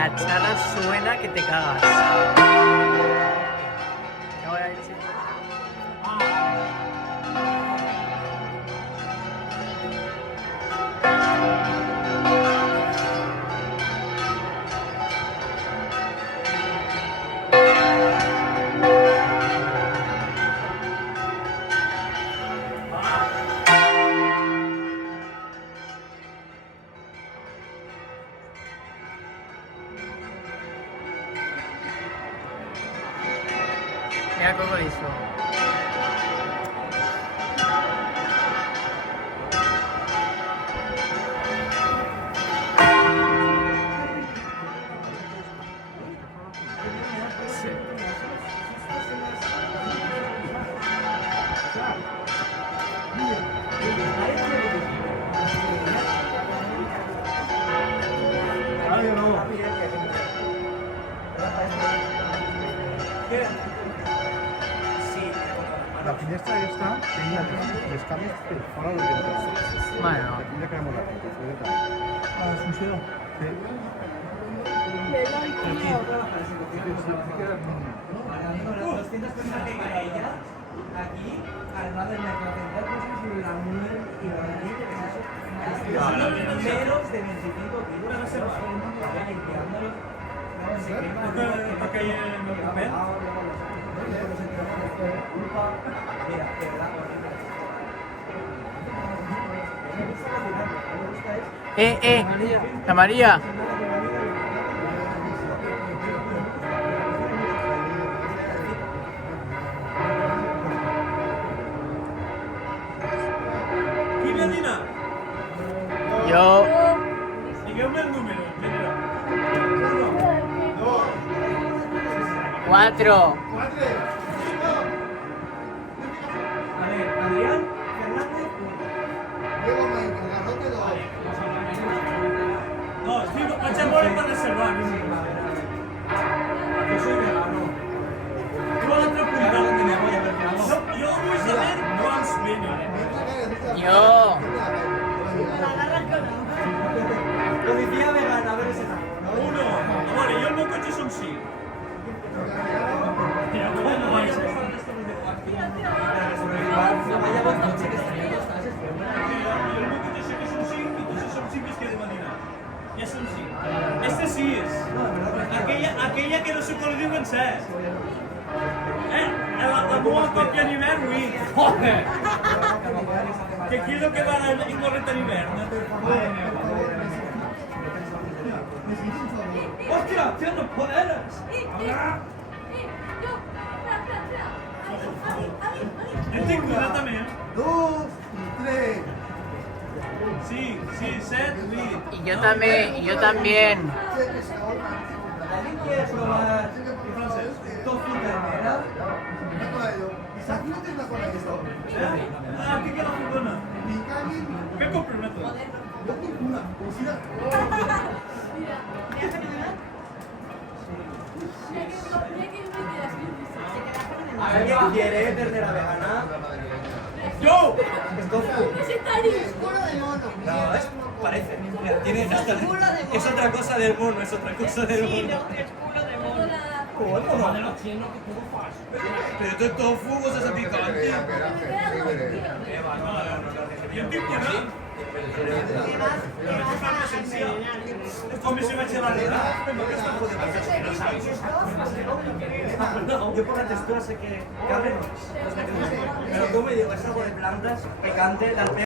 la chala suena que te cagas. ¿Qué voy a decir? Mira cómo lo hizo. La finestra esta tenía les cambios fora del temps. Bueno. Tindria que haver molt ràpid. Ah, funciona. Sí. Aquí, al lado del metro central, no sé si la MUNER y la MUNER, ¿qué es eso? Menos de 25 kilos. Limpiándolos. ¿Para que hay en el papel? Mira, de verdad, La María. ¿Quién le adina? Yo. Digueu-me el número, general. 4. a ver, Adrián Fernández, No, estic, vaig a veure per reservar. yo soy vegano. Tu a l'altra punta. Donde me voy a ver qué hago. No, jo vull saber quants venen. Yo. Policía vegana, a ver ese taco, ¿no? Uno. A veure, jo el meu cotxe som 5. Ja, com vaig ser? No vaya buen coche que estaría en dos fases, pero bueno. Jo el meu cotxe sé que som 5 i tots som 5 que quedem a dinar. Ja som 5. Este sí és. No, en verdad, Aquella que no sé com li diuen Cesc. La meva còpia en hivern, ui. Joder! Que aquí és el que van incorrecte en hivern. Hòstia, tio, no poderes! Hem tingut també, eh? 2 y 3. 5, 6, 7, 8. Y yo también. Y yo también. ¿Alguien quiere probar tofu ternera? Aquí queda furgona. Què compres, Neto? ¿Alguien quiere ternera vegana? ¡Yo! Es tofu. No, parece. Mira, tiene hasta es otra cosa del mono, es otra cosa del mono. ¿Cómo? Pero esto es tofu, cosas a picante. Jo em dic Puna. Com si vaig a la nena. Yo por la textura sé que carne no es. Pero tú me digo, es algo de plantas, picante, tal vez.